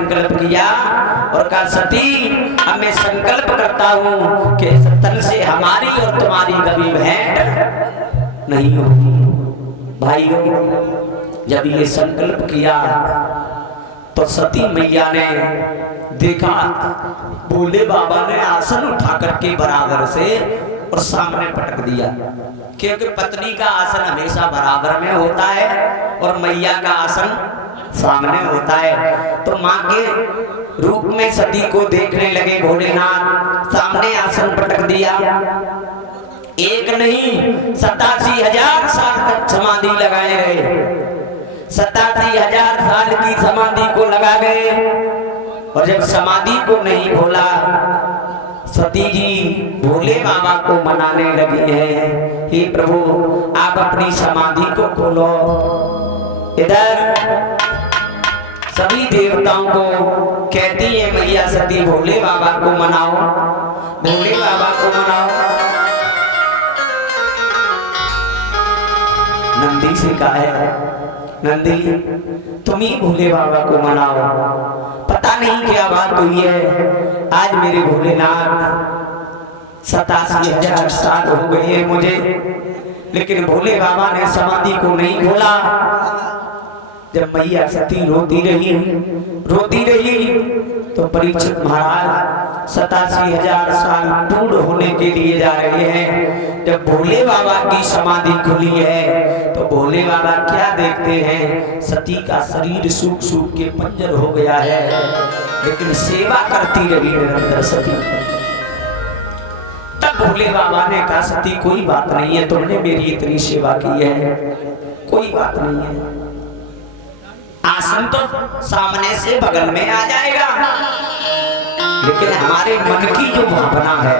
संकल्प किया और कहा सती अब मैं संकल्प करता हूँ कि तन से हमारी और तुम्हारी कभी भेंट नहीं होगी। भाइयों, जब ये संकल्प किया तो सती मैया ने देखा भोले बाबा ने आसन उठा करके बराबर से और सामने पटक दिया, क्योंकि पत्नी का आसन हमेशा बराबर में होता है और मैया का आसन सामने होता है। तो माँ के रूप में सती को देखने लगे भोलेनाथ, सामने आसन पटक दिया। एक नहीं 87,000 साल तक समाधि लगाए रहे, 87,000 साल की समाधि को लगा गए। और जब समाधि को नहीं खोला, सती जी भोले बाबा को मनाने लगी है, हे प्रभु आप अपनी समाधि को खोलो। इधर सभी देवताओं को कहती है मैया सती भोले बाबा को मनाओ, भोले बाबा को मनाओ। नंदी से कहा है नंदी तुम ही भोले बाबा को मनाओ। पता नहीं क्या बात हुई है, आज मेरे भोलेनाथ 87,000 साल हो गए हैं मुझे, लेकिन भोले बाबा ने समाधि को नहीं खोला। जब मैया सती रोती रही तो परीक्षित महाराज 87,000 साल पूर्ण होने के लिए जा रहे हैं। जब भोले बाबा की समाधि खुली है तो भोले बाबा क्या देखते हैं, सती का शरीर सूख सूख के पंजर हो गया है, लेकिन सेवा करती रही निरंतर सती। तब भोले बाबा ने कहा सती कोई बात नहीं है, तुमने मेरी इतनी सेवा की है, कोई बात नहीं है, आसन तो सामने से बगल में आ जाएगा, लेकिन हमारे मन की जो भावना है,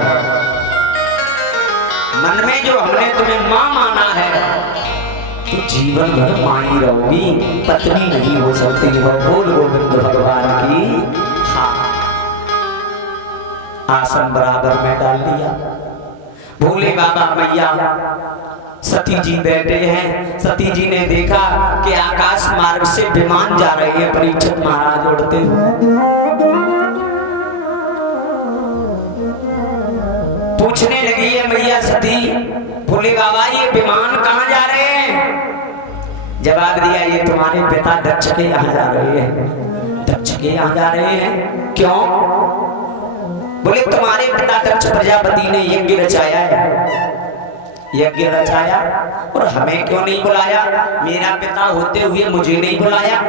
मन में जो हमने तुम्हें मां माना है, तो जीवन भर मां ही रहोगी, पत्नी नहीं हो सकती हो। बोल गोविंद भगवान की। हाँ, आसन बराबर में डाल दिया। भोले बाबा मैया सती जी बैठे हैं। सती जी ने देखा कि आकाश मार्ग से विमान जा रहे हैं, परीक्षित महाराज उड़ते हुए। पूछने लगी है मैया सती भोले बाबा ये विमान कहाँ जा रहे हैं? जवाब दिया ये तुम्हारे पिता दक्ष के यहाँ जा रहे हैं। दक्ष के यहाँ जा रहे हैं? क्यों? बोले तुम्हारे पिता दक्ष प्रजापति ने यज्ञ रचाया है, यज्ञ रचाया, और हमें क्यों नहीं बुलाया? मेरा पिता होते हुए मुझे नहीं बुलाया।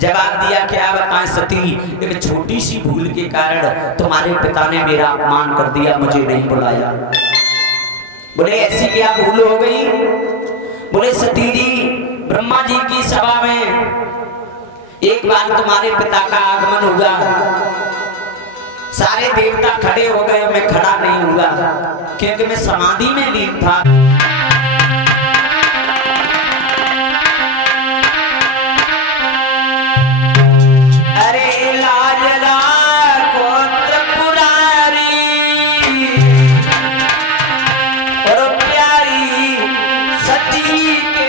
जवाब दिया क्या बताएं सती, एक छोटी सी भूल के कारण तुम्हारे पिता ने मेरा अपमान कर दिया, मुझे नहीं बुलाया। बोले ऐसी क्या भूल हो गई? बोले सती जी ब्रह्मा जी की सभा में एक बार तुम्हारे पिता का आगमन हुआ, सारे देवता खड़े हो गए, मैं खड़ा नहीं हुआ क्योंकि मैं समाधि में लीन था। अरे लाज गोत्र पुरारी और प्यारी सती के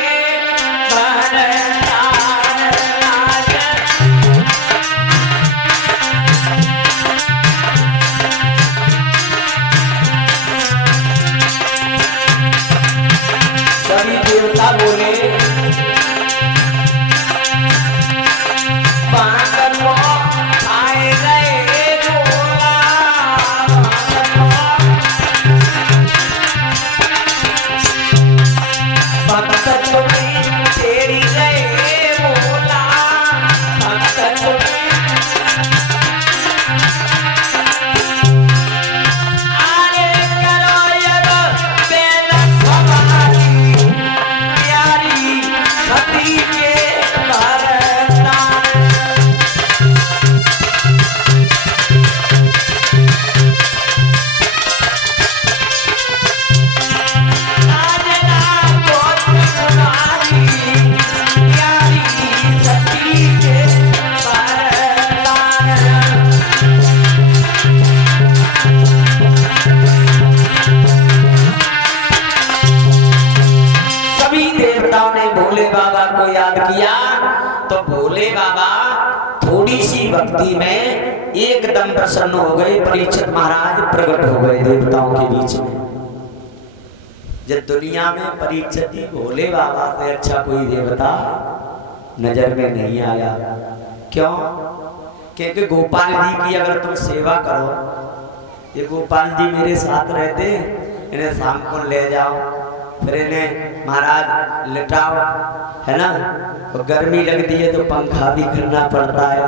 बोले आए गए बोला, तेरी गए बोला, भोले बाबा थोड़ी सी भक्ति में एकदम प्रसन्न हो गए परीक्षित महाराज, प्रकट हो गए देवताओं के बीच में। जब दुनिया में परीक्षित जी भोले बाबा से अच्छा कोई देवता नजर में नहीं आया। क्यों? क्योंकि गोपाल जी की अगर तुम सेवा करो, ये गोपाल जी मेरे साथ रहते, इन्हें शाम को ले जाओ, फिर इन्हें महाराज लिटाओ, है ना, तो गर्मी लगती है तो पंखा भी करना पड़ता है।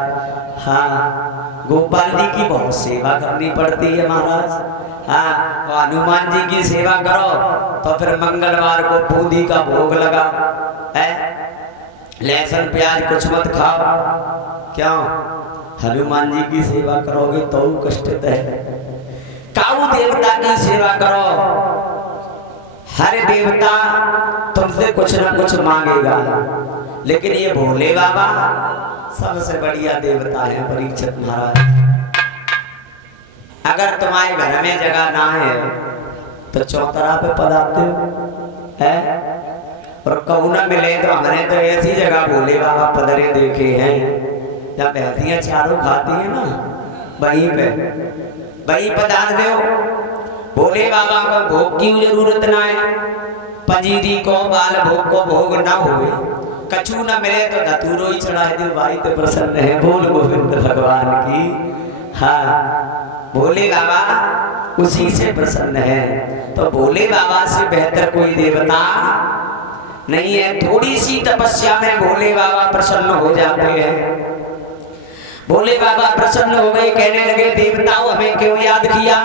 हाँ, गोपाल जी की बहुत सेवा करनी पड़ती है महाराज। हाँ, तो हनुमान जी की सेवा करो तो फिर मंगलवार को बूंदी का भोग लगा है, लहसुन प्याज कुछ मत खाओ। क्यों? हनुमान जी की सेवा करोगे तो कष्ट है। काऊ देवता की सेवा करो, हर देवता तुमसे कुछ न कुछ मांगेगा, लेकिन ये भोले बाबा सबसे बढ़िया देवता है परीक्षित महाराज। अगर तुम्हारे घर में जगह ना है तो चौतरा पे पधारते हो है, और कहू ना मिले तो हमने तो ऐसी जगह भोले बाबा पधरे देखे हैं जब भैंसियां चारों खाती है ना, वहीं पधार दो। भोले बाबा को भोग की जरूरत ना है, पंजीरी को बाल भोग को भोग ना होवे, कछु ना मिले तो धतूरो ही चढ़ा दे भाई, तो प्रसन्न है। बोल गोविंद भगवान की। हाँ, भोले बाबा उसी से प्रसन्न है। तो भोले बाबा से बेहतर कोई देवता नहीं है। थोड़ी सी तपस्या में भोले बाबा प्रसन्न हो जाते हैं। भोले बाबा प्रसन्न हो गए, कहने लगे देवताओं हमें क्यों याद किया?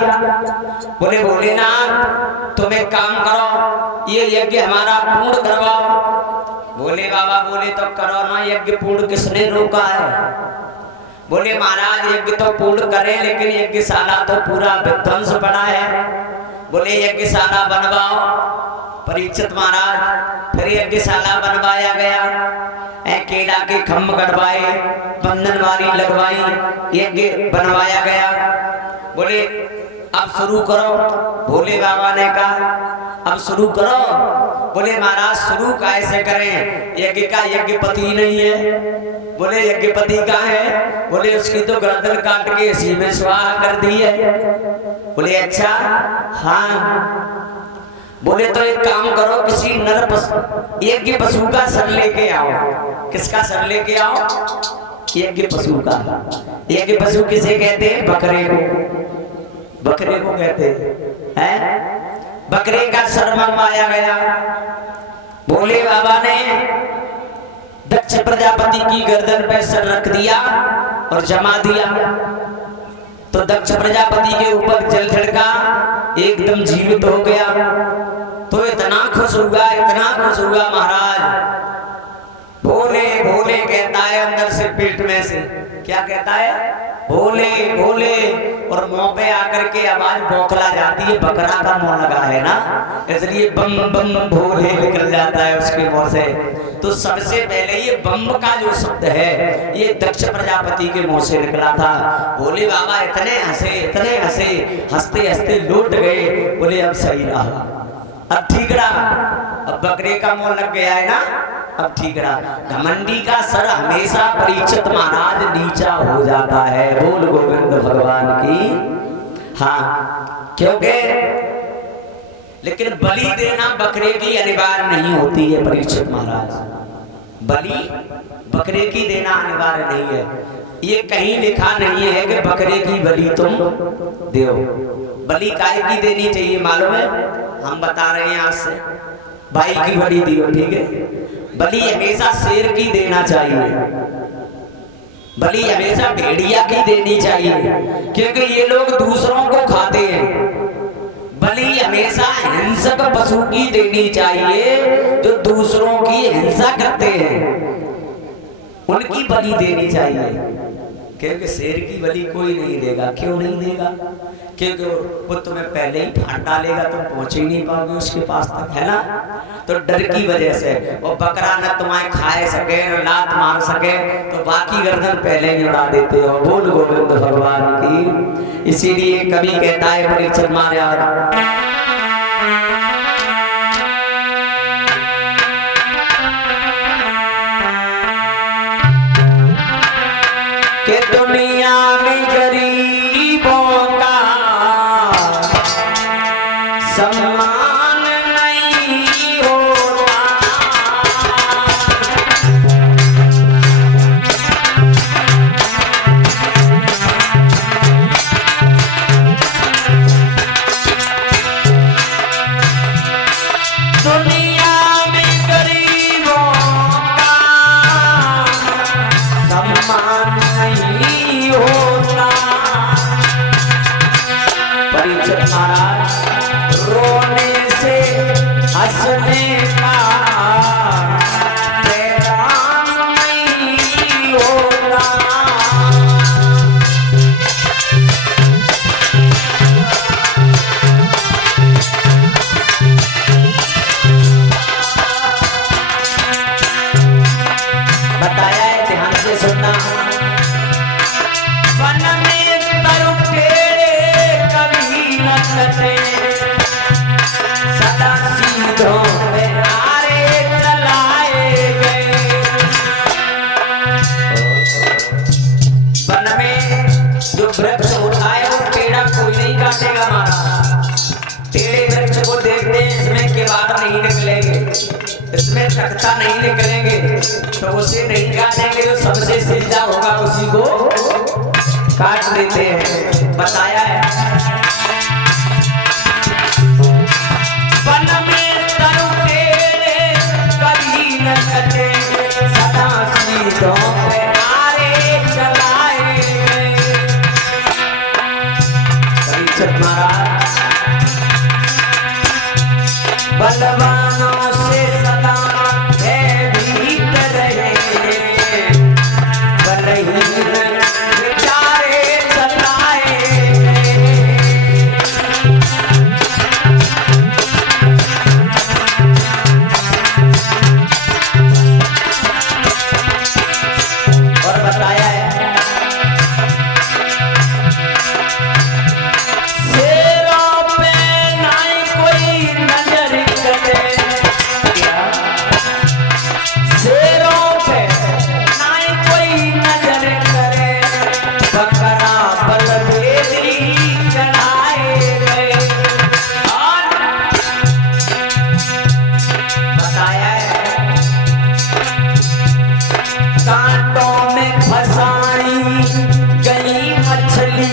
बोले भोलेनाथ तुम एक काम करो, ये यज्ञ हमारा पूर्ण करवाओ। भोले बाबा बोले तो करो ना, यज्ञ पूर्ण किसने रोका है? बोले महाराज यज्ञ तो पूर्ण करे, लेकिन यज्ञशाला तो पूरा विध्वंस पड़ा है। बोले यज्ञशाला बनवाओ। परीक्षित महाराज फिर यज्ञशाला बनवाया गया, केला के खम्भ गड़वाए, बंधनवारी लगवाई, यज्ञ बनवाया गया। बोले अब शुरू करो। भोले बाबा ने कहा अब शुरू करो। बोले महाराज शुरू कैसे करें, यज्ञ का यज्ञपति नहीं है। बोले यज्ञपति कहाँ है? बोले उसकी तो गर्दन काट के इसी में स्वाहा कर दी है। बोले अच्छा हाँ। बोले तो एक काम करो, किसी नर पशु यज्ञ पशु का सर लेके आओ। किसका सर लेके आओ? यज्ञ पशु का। यज्ञ पशु किसे कहते हैं? बकरे को। बकरे को कहते हैं। बकरे का सर मंगवाया गया। भोले बाबा ने दक्ष प्रजापति की गर्दन पे सर रख दिया और जमा दिया, तो दक्ष प्रजापति के ऊपर जल छिड़का, एकदम जीवित हो गया। तो इतना खुश हुआ महाराज। भोले भोले कहता है अंदर से, पेट में से क्या कहता है? भोले भोले। और मुंह पे आकर के आवाज बौखला जाती है, बकरा का मुंह लगा है ना, इसलिए बम बम भोले निकल जाता है उसके मुंह से। तो सबसे पहले ये बम का जो शब्द है ये दक्ष प्रजापति के मुंह से निकला था। भोले बाबा इतने हंसे, हंसते हंसते लौट गए। बोले अब सही रहा, अब ठीक रहा, अब बकरे का मुंह लग गया है ना, अब ठीक रहा। घमंडी का सर हमेशा परीक्षित महाराज नीचा हो जाता है। बोल गोविंद भगवान की। हाँ, क्योंकि लेकिन बलि देना बकरे की अनिवार्य नहीं होती है परीक्षित महाराज। बलि बकरे की देना अनिवार्य नहीं है। ये कहीं लिखा नहीं है कि बकरे की बलि तुम दो। बलि काय की देनी चाहिए मालूम है? हम बता रहे हैं आज से, भाई की बलि दियो, ठीक है? बलि हमेशा शेर की देना चाहिए, बलि हमेशा भेड़िया की देनी चाहिए, क्योंकि ये लोग दूसरों को खाते हैं। बलि हमेशा हिंसक पशु की देनी चाहिए, जो दूसरों की हिंसा करते हैं, उनकी बलि देनी चाहिए। क्योंकि शेर की बलि कोई नहीं देगा। क्यों नहीं देगा? क्योंकि वो तुम्हें पहले ही फाड़ डालेगा, तुम पहुंच ही नहीं पाओगे उसके पास तक, है ना? तो डर की वजह से वो बकरा न तुम्हें खाए सके, न लात मार सके, तो बाकी गर्दन पहले ही उड़ा देते हो। बोल गोविंद भगवान की। इसीलिए कवि कहता है परीक्षित महाराज, कि दुनिया में गरीबों का सम्मान नहीं होता। दुनिया में गरीबों का सम्मान नहीं होता। परीक्षित महाराज रोने से हंसने का पैगाम नहीं होता। बताया है, ध्यान से सुनना। वन में तरु टेढ़े कभी न कटे, सदा सीधों पे आरे चलाए गए। वन में जो वृक्ष होता है वो टेढ़ा कोई नहीं काटेगा महाराज। टेढ़े वृक्ष को देखते हैं, इसमें किवाड़ नहीं निकलेंगे, इसमें तख्ता नहीं निकलेंगे, तो उसे नहीं काटेंगे। जो सबसे सीधा होगा उसी को काट देते हैं। बताया है, वन में तरु टेढ़े कभी न कटे, सदा सीधों पे आरे चलाए गए। परीक्षित महाराज बलवानों से सदा भयभीत रहे, बलहीन बेचारे सताए गए। और बताया है, शेरों पे नहीं कोई नजर करे, शेरों पे नहीं कोई नजर करे, बकरा बलवेदी चढ़ाए गए। और बताया है, कांटों में फंसाई गई मछली,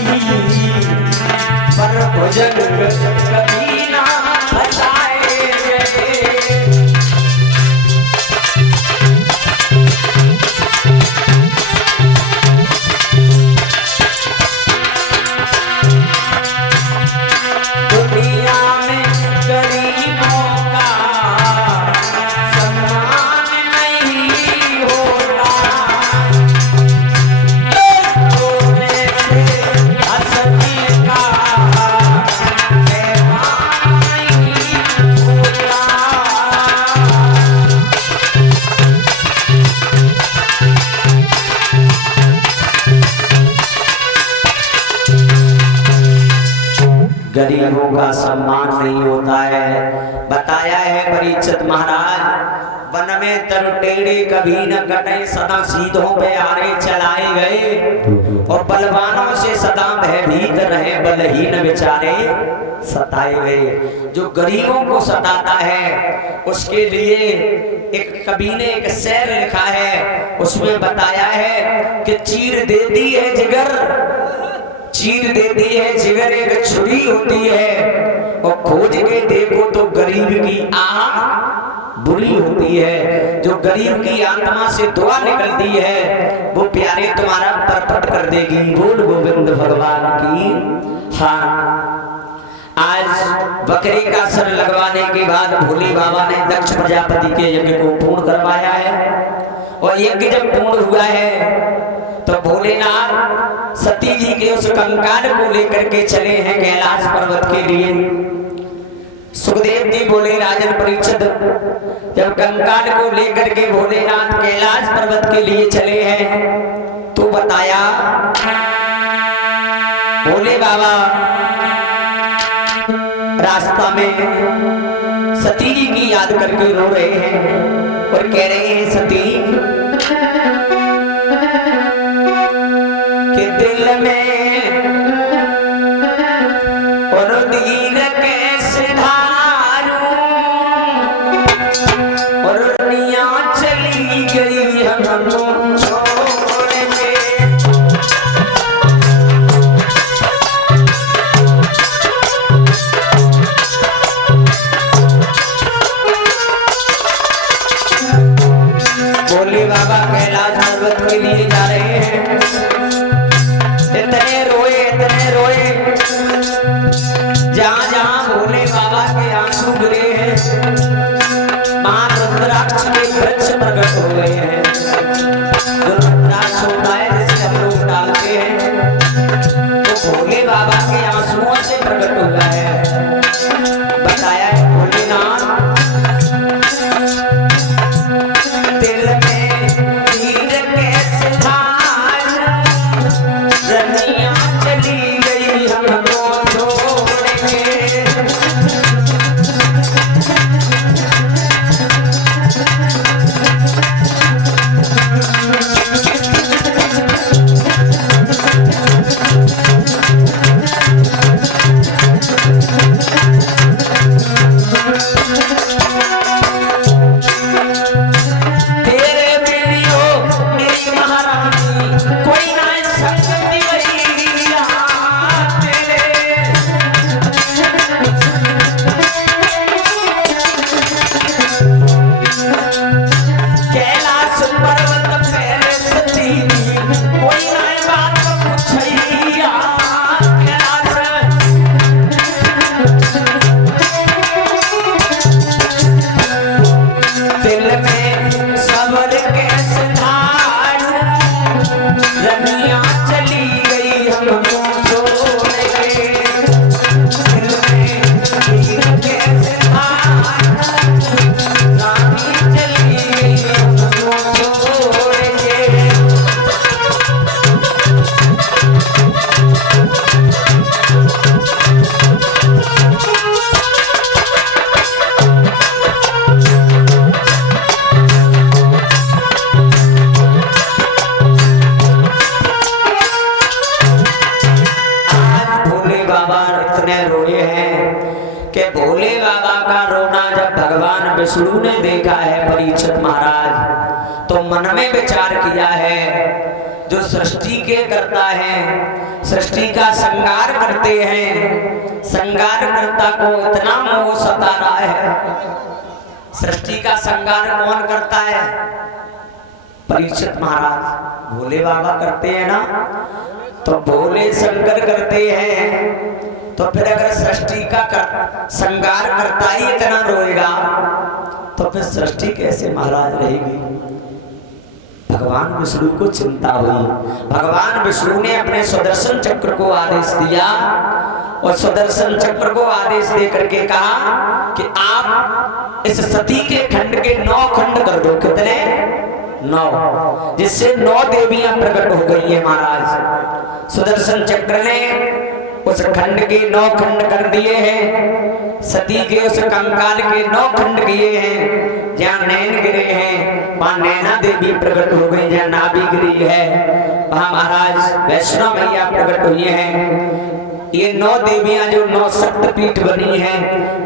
पर भुजंग कभी ना फंसाए गए। दुनिया में गरीबों का सम्मान नहीं होता। रोने से हंसने का पैगाम नहीं होता। गरीबों का सम्मान नहीं होता है। बताया है परीक्षित महाराज, वन में तरु टेढ़े कभी न कटे, सदा सीधों पे आरे चलाए गए। और बलवानों से सदा भयभीत रहे, बलहीन बेचारे सताए गए। जो गरीबों को सताता है उसके लिए एक कवि ने एक शेर लिखा है, उसमें बताया है कि चीर देती है जिगर, चीर देती है जिगर एक छुरी होती है, और खोज के देखो तो गरीब की आह बुरी होती है। जो गरीब की आत्मा से दुआ निकलती है वो प्यारे तुम्हारा परपट कर देगी। बोल गोविंद भगवान की। हाँ, आज बकरी का सर लगवाने के बाद भोले बाबा ने दक्ष प्रजापति के यज्ञ को पूर्ण करवाया है। और यज्ञ जब पूर्ण हुआ है तो भोलेनाथ सती जी के उस कंकाल को लेकर के चले हैं कैलाश पर्वत के लिए। सुखदेव जी बोले, राजन परीक्षित, जब कंकाल को लेकर के भोलेनाथ कैलाश पर्वत के लिए चले हैं तो बताया भोले बाबा रास्ता में सती जी की याद करके रो रहे हैं और कह रहे हैं, सती दिल में और दीन कैसे धारूं और दुनिया चली गई हमको छोड़ के। भोले बाबा कैलाश पर्वत के लिए जा रहे हैं। इतने रोए जहां जहां भोले बाबा के आंसू गिरे हैं, वहां रुद्राक्ष के वृक्ष प्रकट हो गए हैं। जो रुद्राक्ष होता है जिसे हम लोग डालते हैं, तो भोले बाबा के आंसुओं से प्रकट हुआ है। बताया है भोलेनाथ दिल में तीर कैसे धारूं, रनिया चली गई हमको छोड़ के। भोले बाबा का रोना जब भगवान विष्णु ने देखा है परीक्षित महाराज, तो मन में विचार किया है, जो सृष्टि के करता है, सृष्टि का श्रृंगार करते हैं, श्रृंगार करता को इतना मोह सता रहा है। सृष्टि का श्रृंगार कौन करता है? परीक्षित महाराज भोले बाबा करते हैं ना, तो भोले शंकर करते हैं। तो फिर अगर सृष्टि का श्रृंगार करता ही इतना रोएगा, तो फिर सृष्टि कैसे महाराज रहेगी? भगवान विष्णु को चिंता हुई। भगवान विष्णु ने अपने सुदर्शन चक्र को आदेश दिया और सुदर्शन चक्र को आदेश दे करके कहा कि आप इस सती के खंड के 9 खंड कर दो। कितने? 9, जिससे 9 देवियां प्रकट हो गई है महाराज। सुदर्शन चक्र ने उस खंड के 9 खंड कर दिए हैं। सती के उस कंकाल के 9 खंड किए हैं। जहाँ नैन गिरे हैं वहाँ नैना देवी प्रकट हो गई, जहाँ नाभि गिरी है वहाँ महाराज वैष्णो मैया प्रकट हुई हैं। ये 9 देवियां जो 9 शक्तिपीठ बनी हैं,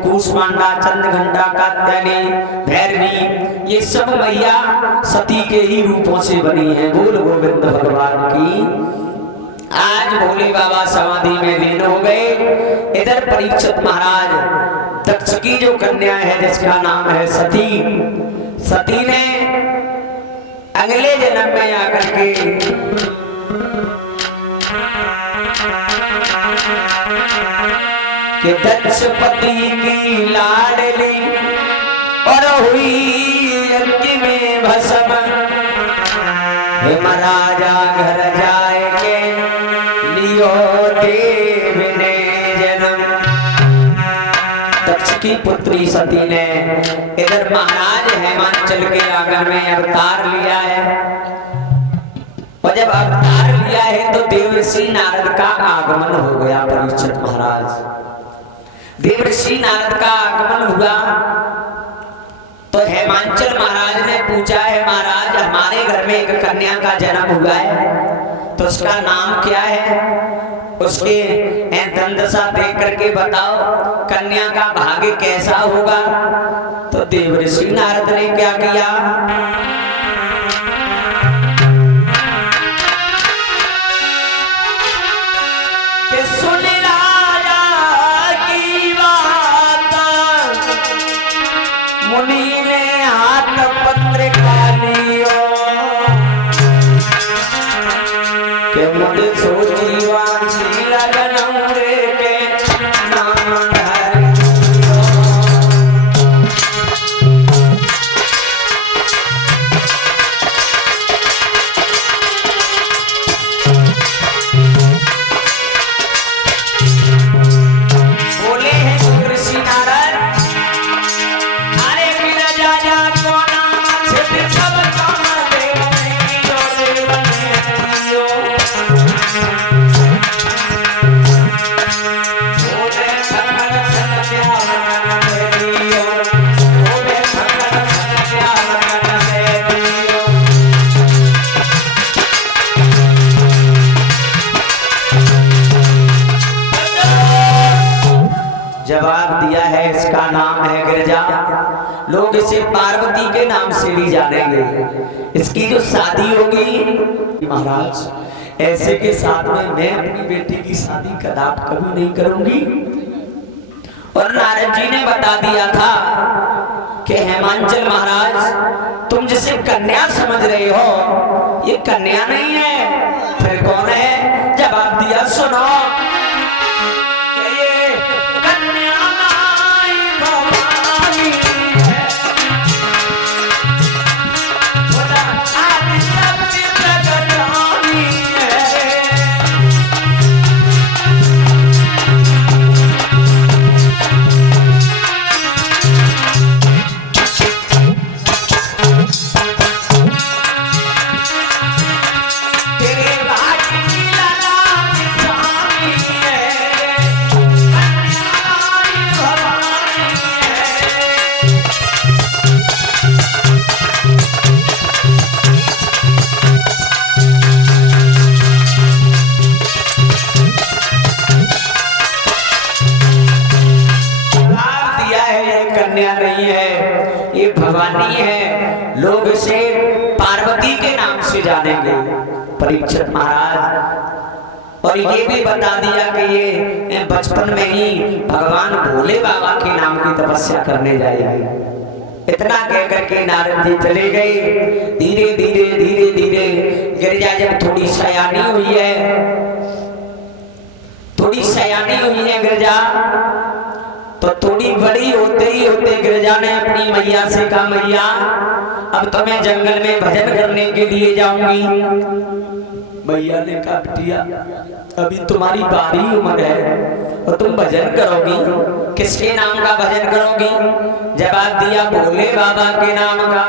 कूष्मांडा, चंद्रघंटा, कात्यायनी, भैरवी, ये सब मैया सती के ही रूपों से बनी हैं। बोल गोविंद भगवान की। आज भोले बाबा समाधि में लीन हो गए। इधर परीक्षित महाराज दक्ष की जो कन्या है जिसका नाम है सती, सती ने अगले जन्म में आकर के कि दक्षपति की लाडली और हुई यज्ञ में भस्म, महाराजा घर जाएंगे लियो देव ने जन्म। दक्ष की पुत्री सती ने इधर महाराज हेमांचल के आंगन में अवतार लिया है, और जब अवतार लिया है तो देवर्षि नारद का आगमन हो गया। परीक्षित महाराज देवर्षि नारद का आगमन हुआ तो हेमांचल महाराज ने पूछा है, महाराज हमारे घर में एक कन्या का जन्म हुआ है, तो उसका नाम क्या है? उसके दंदसा देख करके बताओ कन्या का भाग्य कैसा होगा। तो देवर्षि नारद ने क्या किया? कि सुन राजा की बात, मुनि ने हाथ पत्र का लियो, के मुझे सोची वांछी लगन रे के नाम धर बोले हैं देवर्षि नारद, अरे मेरा राजा को नाम से सब काम जवाब दिया है। इसका नाम है गिरजा। लोग इसे पार्वती के नाम से भी जानेंगे। इसकी जो शादी होगी महाराज, ऐसे के साथ में मैं अपनी बेटी की शादी कभी नहीं करूंगी। और नारद जी ने बता दिया था कि हेमांचल महाराज, तुम जिसे कन्या समझ रहे हो ये कन्या नहीं है, फिर कौन है? जवाब दिया, सुनो, भवानी है। लोग इसे पार्वती के नाम से जानेंगे परीक्षित महाराज। और ये भी बता दिया कि ये बचपन में ही भगवान भोले बाबा के नाम की तपस्या करने जाएगी। इतना कहकर के नारद जी चले गए। धीरे धीरे धीरे धीरे गिरिजा जब थोड़ी सयानी हुई है, गिरिजा तो थोड़ी बड़ी होते ही होते गिरिजा ने अपनी मैया से कहा, मैया अब तो मैं जंगल में भजन करने के लिए जाऊंगी। मैया ने कहा, बिटिया अभी तुम्हारी बारी उम्र है और तुम भजन करोगी, किसके नाम का भजन करोगी? जवाब दिया, भोले बाबा के नाम का।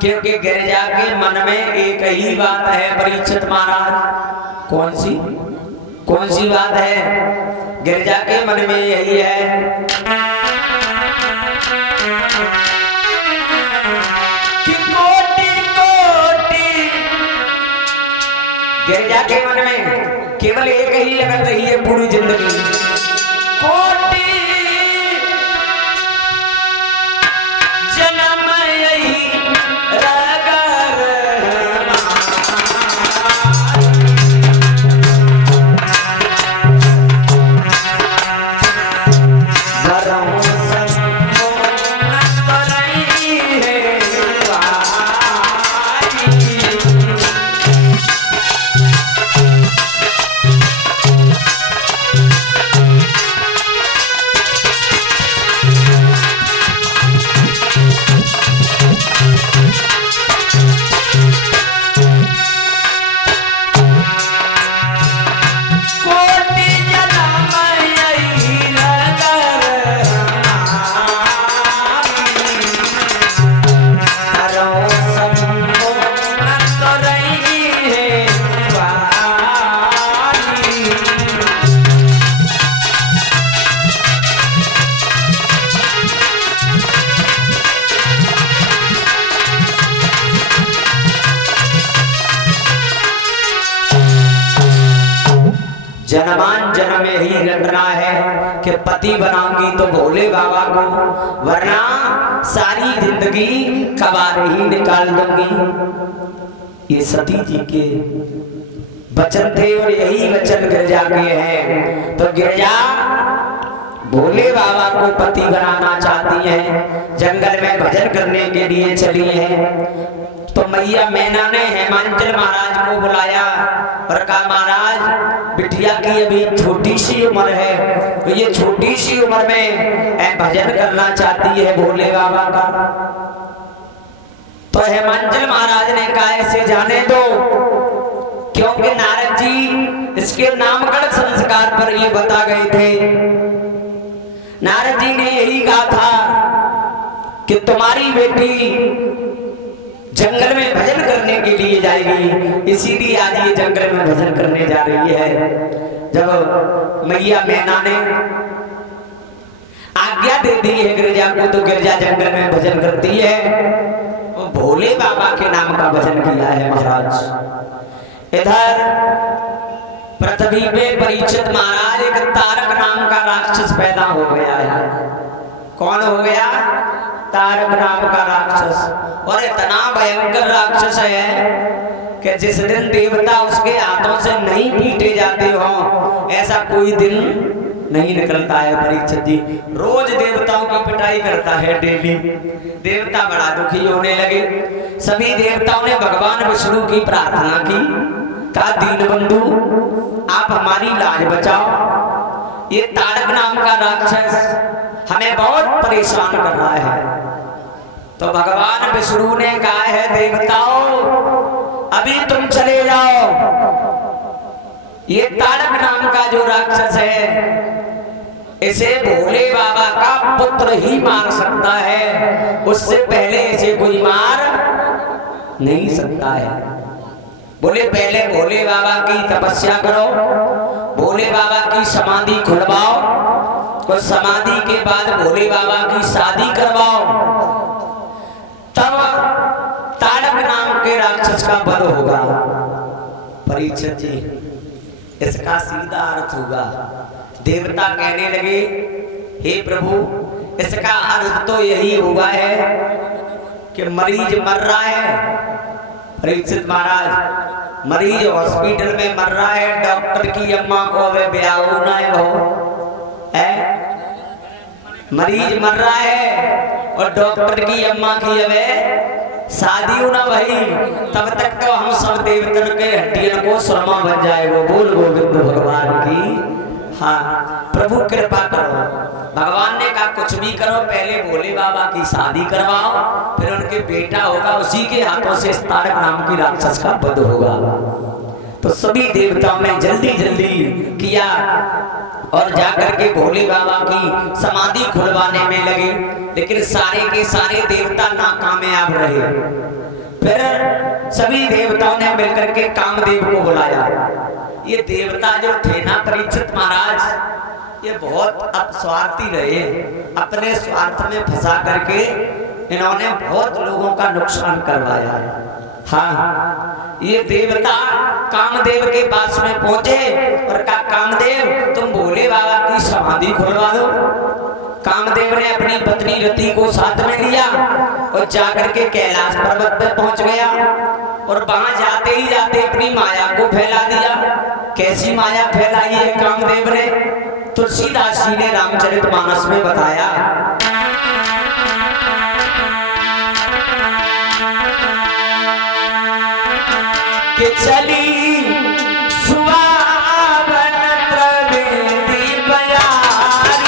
क्योंकि गिरिजा के मन में एक ही बात है परीक्षित महाराज। कौन सी बात है? गिरिजा के मन में यही है कि कोटि कोटि, गिरिजा के मन में केवल एक ही लगन रही है पूरी जिंदगी, कोटि जन्म यही जन्मान जन्म में ही रखना है कि पति बनाऊंगी तो भोले बाबा को, वरना सारी जिंदगी कबारे ही निकाल दूंगी। ये सती जी के वचन थे और यही वचन गिरजा के हैं। तो गिरजा भोले बाबा को पति बनाना चाहती हैं, जंगल में भजन करने के लिए चली हैं। तो मैया मैना ने हेमांचल महाराज को बुलाया और कहा महाराज बिटिया की अभी छोटी सी उम्र है, तो ये छोटी सी उम्र में भजन करना चाहती है भोले बाबा का। तो हेमांचल महाराज ने कहा ऐसे जाने दो, क्योंकि नारद जी इसके नामकरण संस्कार पर ये बता गए थे। नारद जी ने यही कहा था कि तुम्हारी बेटी जंगल में भजन करने के लिए जाएगी, इसीलिए आज ये जंगल में भजन करने जा रही है। जब मैया मैना ने आज्ञा दे दी है गिरजा को, तो गिरजा जंगल में भजन करती है और भोले बाबा के नाम का भजन किया है महाराज। इधर पृथ्वी पे परीक्षित महाराज एक तारक नाम का राक्षस पैदा हो गया है। कौन हो गया? तारक नाम का राक्षस। और इतना भयंकर राक्षस है कि जिस दिन देवता उसके हाथों से नहीं पीटे जाते हो, ऐसा कोई दिन नहीं निकलता है परीक्षित जी। रोज देवताओं की पिटाई करता है डेली। देवता बड़ा दुखी होने लगे। सभी देवताओं ने भगवान विष्णु की प्रार्थना की, कहा दीनबंधु आप हमारी लाज बचाओ, ये तारक नाम का राक्षस हमें बहुत परेशान कर रहा है। तो भगवान विष्णु ने कहा है देवताओं अभी तुम चले जाओ, ये तारक नाम का जो राक्षस है इसे भोले बाबा का पुत्र ही मार सकता है, उससे पहले इसे कोई मार नहीं सकता है। बोले पहले भोले बाबा की तपस्या करो, भोले बाबा की समाधि खुलवाओ, और समाधि के बाद भोले बाबा की शादी करवाओ, तब तारक नाम के राक्षस का वध होगा। परीक्षित जी इसका सीधा अर्थ होगा। देवता कहने लगे हे प्रभु इसका अर्थ तो यही हुआ है कि मरीज मर रहा है। परीक्षित महाराज मरीज हॉस्पिटल में मर रहा है, डॉक्टर की अम्मा को अबे ब्याह होना है, मरीज मर रहा है और डॉक्टर की अम्मा की अबे शादी होना भाई, तब तक तो हम सब देवतन के हड्डियों को सुरमा बन जाएगा। बोल गोविंद भगवान की। हाँ प्रभु कृपा करो। भगवान ने कहा कुछ भी करो, पहले भोले बाबा की शादी करवाओ, फिर उनके बेटा होगा, उसी के हाथों से इस तारक नाम की राक्षस का वध होगा। तो सभी देवताओं ने जल्दी जल्दी किया और जाकर के भोले बाबा की समाधि खुलवाने में लगे, लेकिन सारे के सारे देवता नाकामयाब रहे। फिर सभी देवताओं ने मिलकर के कामदेव को बुलाया। ये देवता जो थे ना परीक्षित महाराज, ये बहुत स्वार्थी रहे। अपने स्वार्थ में फंसा करके इन्होंने बहुत लोगों का नुकसान करवाया। हाँ ये देवता कामदेव के पास में पहुंचे और कहा कामदेव तुम भोले बाबा की समाधि खुलवा दो। कामदेव ने अपनी पत्नी रति को साथ में लिया और जाकर के कैलाश पर्वत पर पहुंच गया और वहां जाते ही जाते अपनी माया को फैला दिया। कैसी माया फैलाई है कामदेव ने? तुलसीदास जी ने रामचरितमानस में बताया। कि चली सुहावन प्रवेदी बयारी,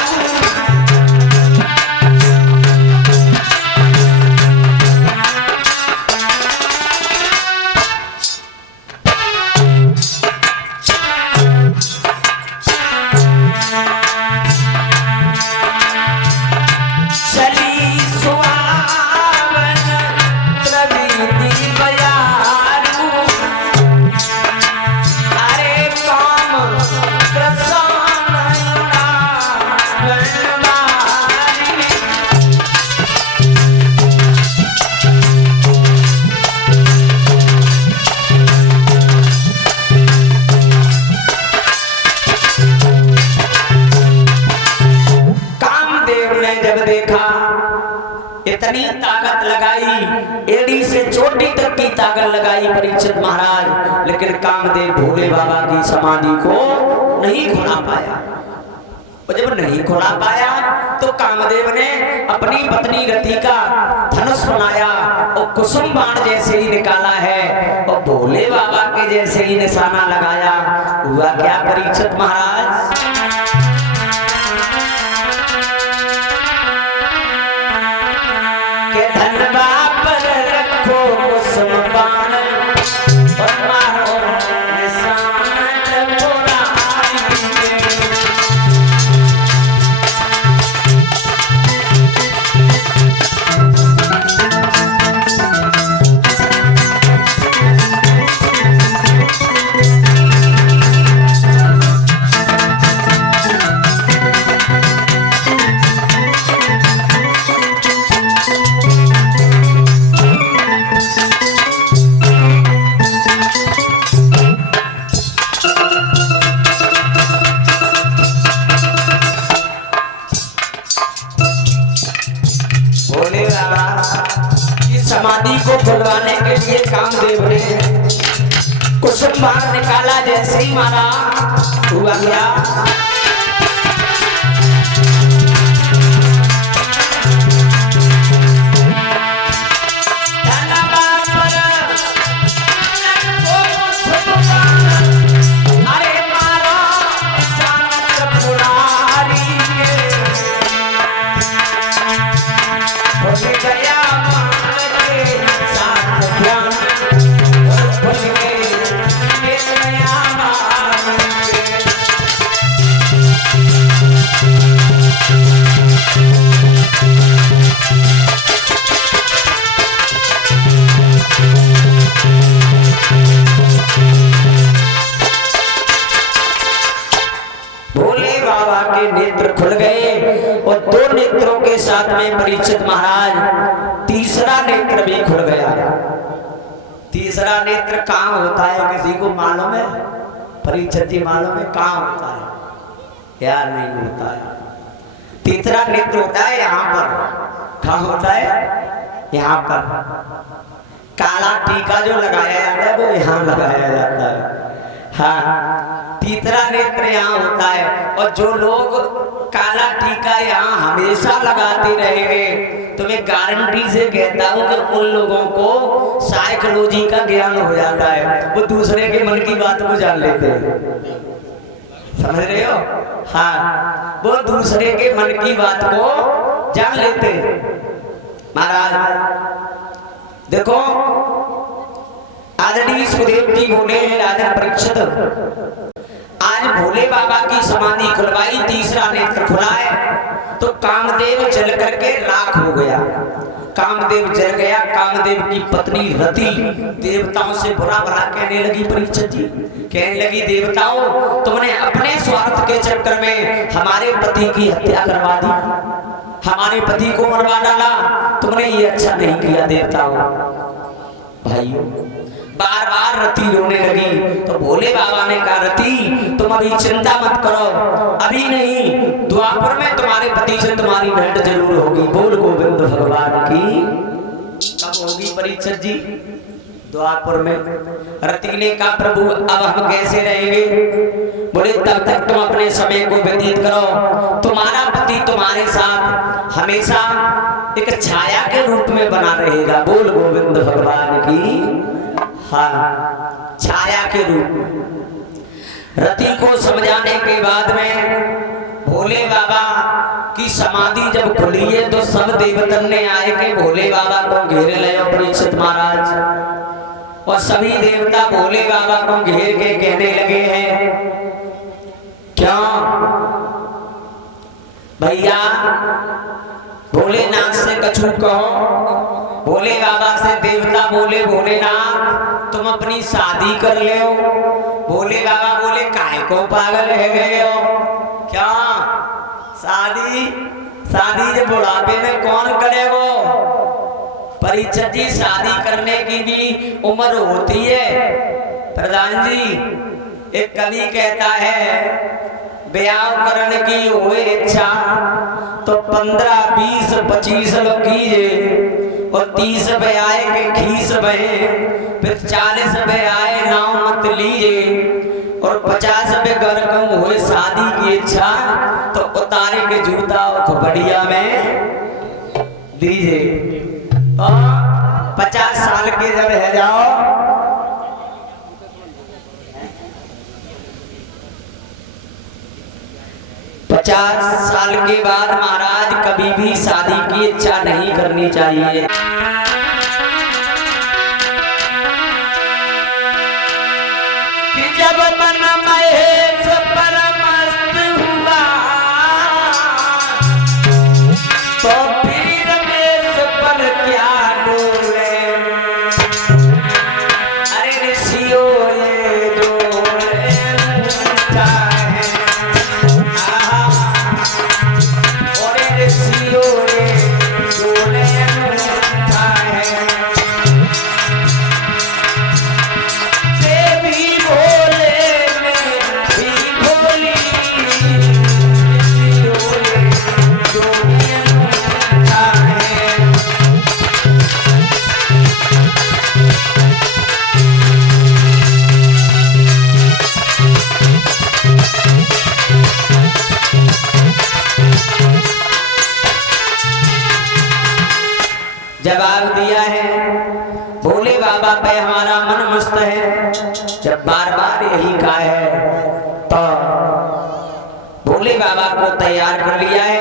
इतनी ताकत लगाई, एड़ी से चोटी तक की ताकत लगाई परीक्षित महाराज, लेकिन कामदेव भोले बाबा की समाधि को नहीं खुला पाया। और जब नहीं खुला पाया तो कामदेव ने अपनी पत्नी रति का धनुष बनाया और कुसुम बाण जैसे ही निकाला है और भोले बाबा के जैसे ही निशाना लगाया। हुआ क्या परीक्षित महाराज, के धनवा पर रखो कुसुम बाण और मारो निशान भोला। समाधि को खुलवाने के लिए कामदेव ने कुसुम बाण निकाला, जैसे ही मारा हुआ क्या, नेत्र खुल गए और दो नेत्रों के साथ में परीक्षित महाराज तीसरा नेत्र भी खुल गया। तीसरा नेत्र कहाँ होता है, किसी को मालूम है? परीक्षित जी मालूम है कहाँ होता है? यार नहीं होता है। तीसरा नेत्र होता है यहाँ पर। कहाँ होता है? यहाँ पर। काला टीका जो लगाया जाता है वो यहाँ लगाया जाता है। हाँ, तीसरा नेत्र यहाँ होता है। और जो लोग काला टीका यहाँ हमेशा लगाते रहेंगे तो मैं गारंटी से कहता हूँ कि उन लोगों को साइकोलॉजी का ज्ञान हो जाता है, वो दूसरे के मन की बात को जान लेते हैं। समझ रहे हो? हाँ, वो दूसरे के मन की बात को जान लेते हैं। महाराज देखो, आदरणीय सुखदेव जी बोले राजा परीक्षित, आज भोले बाबा की समाधि खुलवाई, तीसरा नेत्र खुला है तो कामदेव जल करके राख हो गया। कामदेव जल गया। कामदेव की पत्नी रति देवताओं से बुरा भला कहने लगी। परीक्षित जी कहने लगी, देवताओं तुमने अपने स्वार्थ के चक्कर में हमारे पति की हत्या करवा दी, हमारे पति को मरवा डाला, तुमने ये अच्छा नहीं किया। देवताओं भाइयों, बार बार रति रोने लगी तो भोले बाबा ने कहा, रति तुम अभी चिंता मत करो, अभी नहीं, द्वापर में तुम्हारे पति से तुम्हारी भेंट जरूर होगी। बोल गोविंद भगवान की। कब होगी परीक्षित जी? द्वापर में। रति ने कहा, प्रभु अब हम कैसे रहेंगे? बोले तब तक तुम अपने समय को व्यतीत करो, तुम्हारा पति तुम्हारे साथ हमेशा एक छाया के रूप में बना रहेगा। बोल गोविंद भगवान की। हाँ, छाया के रूप। रति को समझाने के बाद में भोले बाबा की समाधि जब खुली है तो सब देवतन ने आए के भोले बाबा को घेरे ले परीक्षित महाराज। और सभी देवता भोले बाबा को घेर के कहने लगे हैं, क्यों भैया भोलेनाथ से कछु कहो। भोले बाबा से देवता बोले, भोलेनाथ तुम अपनी शादी कर ले हो। भोले बाबा बोले, काहे को पागल रह गए हो? क्या शादी? शादी जब बुढ़ापे में कौन करेगा? परीक्षित जी, शादी करने की भी उम्र होती है प्रधान जी, एक कवि कहता है ब्याह करने की हुए इच्छा तो 15, 20, 25 लोग कीजिए और 30 ब्याह के खीस बहे, फिर 40 ब्याह नाव मत लीजिए और 50 घर कम हुए शादी की इच्छा तो उतारे के जूता बढ़िया में दीजिए। तो 50 साल के जब है जाओ 50 साल के बाद महाराज कभी भी शादी की इच्छा नहीं करनी चाहिए। कि जब मन महेश परमस्त हुआ तो फिर रमेश पर क्या डोले। अरे ऋषियों ये डोले चाहे और ऋषियों ये डोले चाहे जवाब दिया है। भोले बाबा पे हमारा मन मस्त है। जब बार बार यही कहा है तो भोले बाबा को तैयार कर लिया है।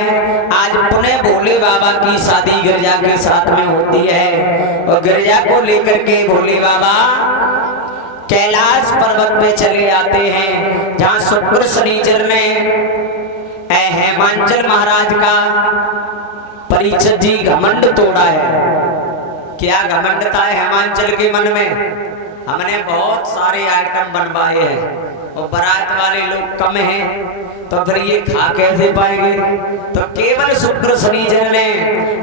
आज पुनः भोले बाबा की शादी गिरजा के साथ में होती है और गिरजा को लेकर के भोले बाबा कैलाश पर्वत पे चले आते हैं, जहाँ शुक्र शनिचर ने हेमांचल महाराज का परीक्षित जी घमंड तोड़ा है। क्या घमंड था हेमांचल के मन में? हमने बहुत सारे आइटम बनवाए हैं और बारात वाले लोग कम हैं तो फिर ये खा कैसे पाएंगे। तो केवल शुक्र शनिचर ने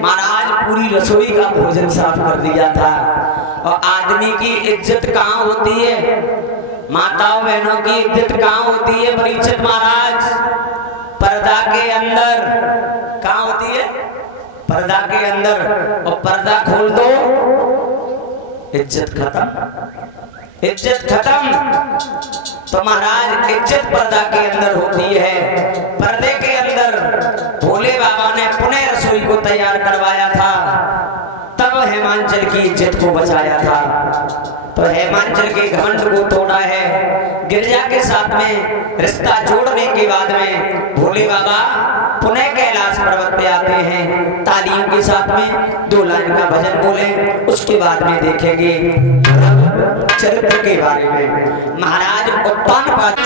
महाराज पूरी रसोई का भोजन साफ कर दिया था। और आदमी की इज्जत कहाँ होती है, माताओं बहनों की इज्जत कहाँ होती है परीक्षित महाराज? पर्दा के अंदर। कहाँ होती है? पर्दा के अंदर। और पर्दा खोल दो इज्जत खत्म, इज्जत खत्म। तो महाराज इज्जत पर्दा के अंदर होती है। पर्दे के अंदर भोले बाबा ने पुनः रसोई को तैयार करवाया था, तब हेमांचल की इज्जत को बचाया था। तो हेमांचल के घमंड को तोड़ा है। गिरजा के साथ में रिश्ता जोड़ने के बाद में भोले बाबा पुनः कैलाश पर्वत पे आते हैं। तालियों के साथ में 2 लाइन का भजन बोले, उसके बाद में देखेंगे चरित्र के बारे में। महाराज उत्पन्न पाते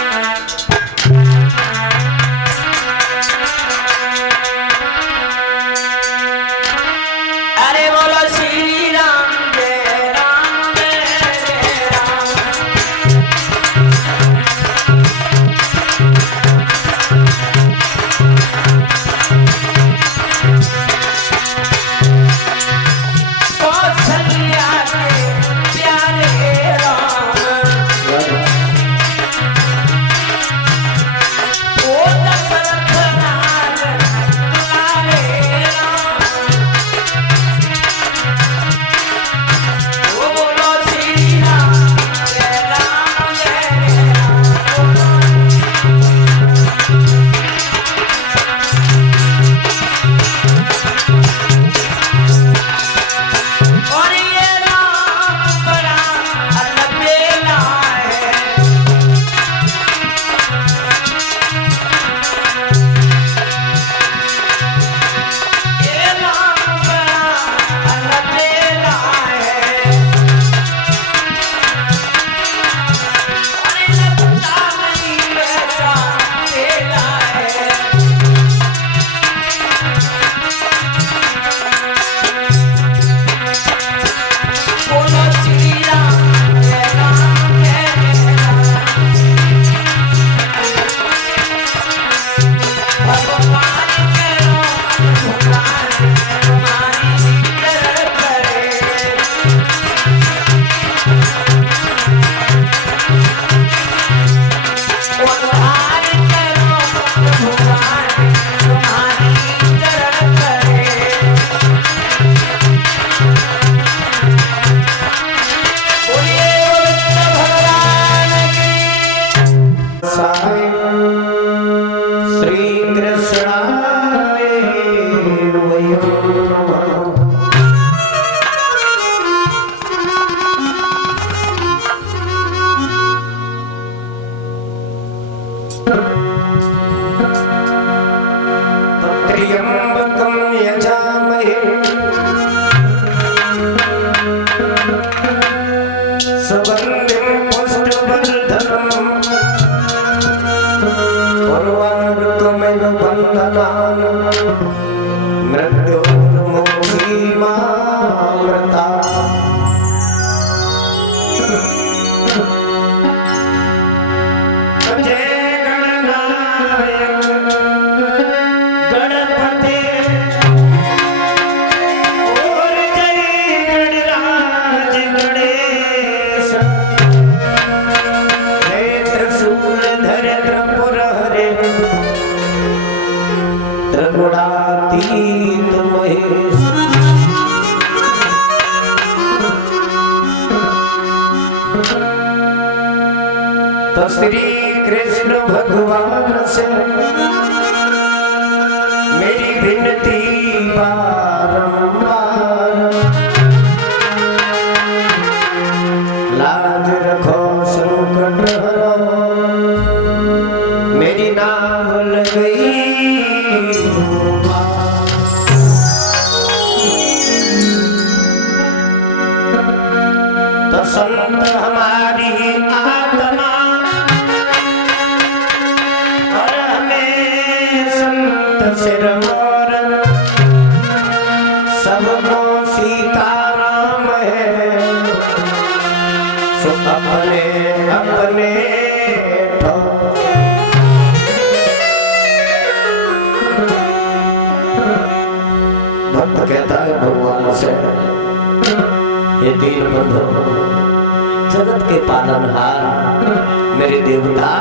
पूर्वामृतमेव बन्धनान् मृत्योर्मुक्षीमामृता। त्रिगुणातीत महेश। तो श्री कृष्ण भगवान से मेरी विनती बारंबार, लाज रखो संकट हरो, मेरी नाव लग गई। तो संत हमारी आत्मा और हमें संत सिर मोर, सबको सीताराम है, सो अपने अपने भक्त कहता है भगवान से, ये दीन बंधु जगत के पालनहार मेरे देवता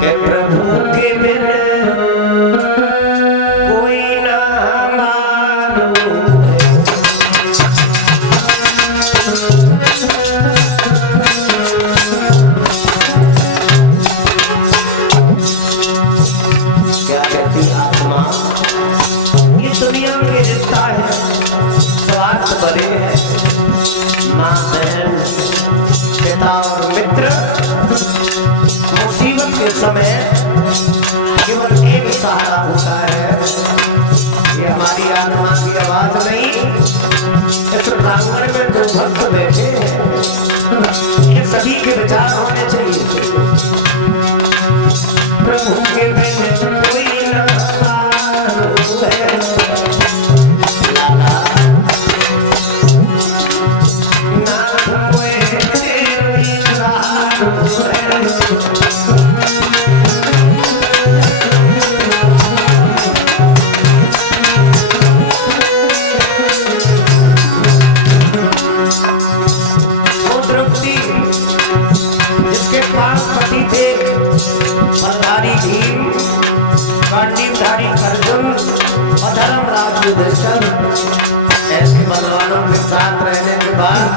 के प्रभु के बिन कोई ना मालूम है। क्या कहती आत्मा, ये दुनिया में रिश्ता है, स्वार्थ भरे है, माँ बहन पिता और मित्र मुसीबत के समय केवल एक सहारा होता है। ये हमारी आत्मा की आवाज नहीं, इस प्रांगण में जो भक्त बैठे हैं ये सभी के विचार होने चाहिए। प्रभु के बिन कोई न मालूम है। जिसके पास पति थे बलधारी भीम, गांडीवधारी अर्जुन और धर्मराज युधिष्ठिर, ऐसे बलवानों के साथ रहने के बाद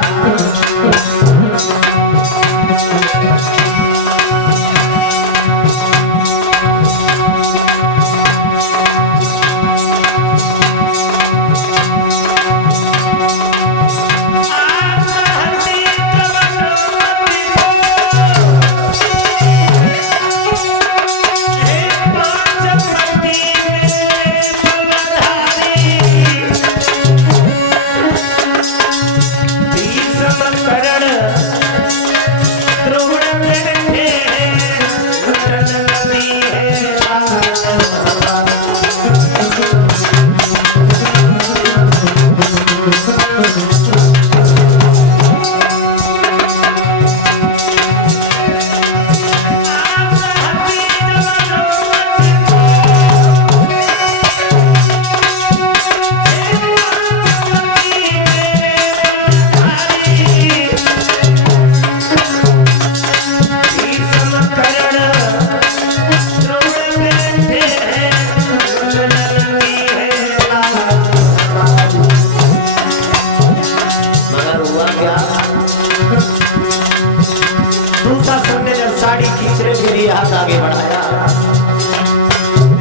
हाथ आगे बढ़ाया।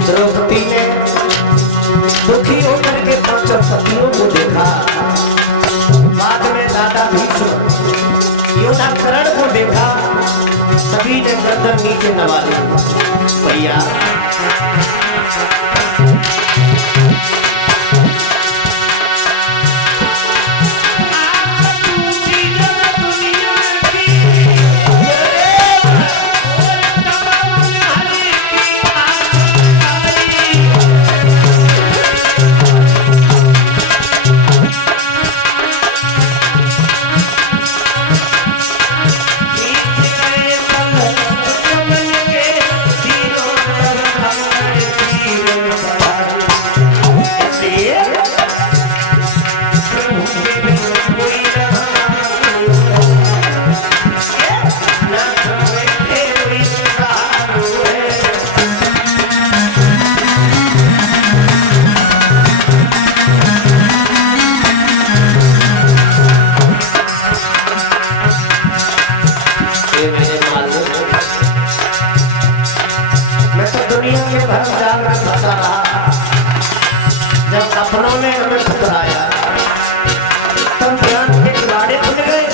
द्रौपदी ने दुखी होकर के 5 पतियों को देखा। बाद में दादा भीष्म योद्धा कर्ण को देखा। सभी ने गर्दन नीचे दबा ली। भैया के भरम जाल में फंसा रहा। जब अपनों ने हमें ठुकराया तब ज्ञान के किवाड़े खुल गए।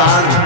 भगवान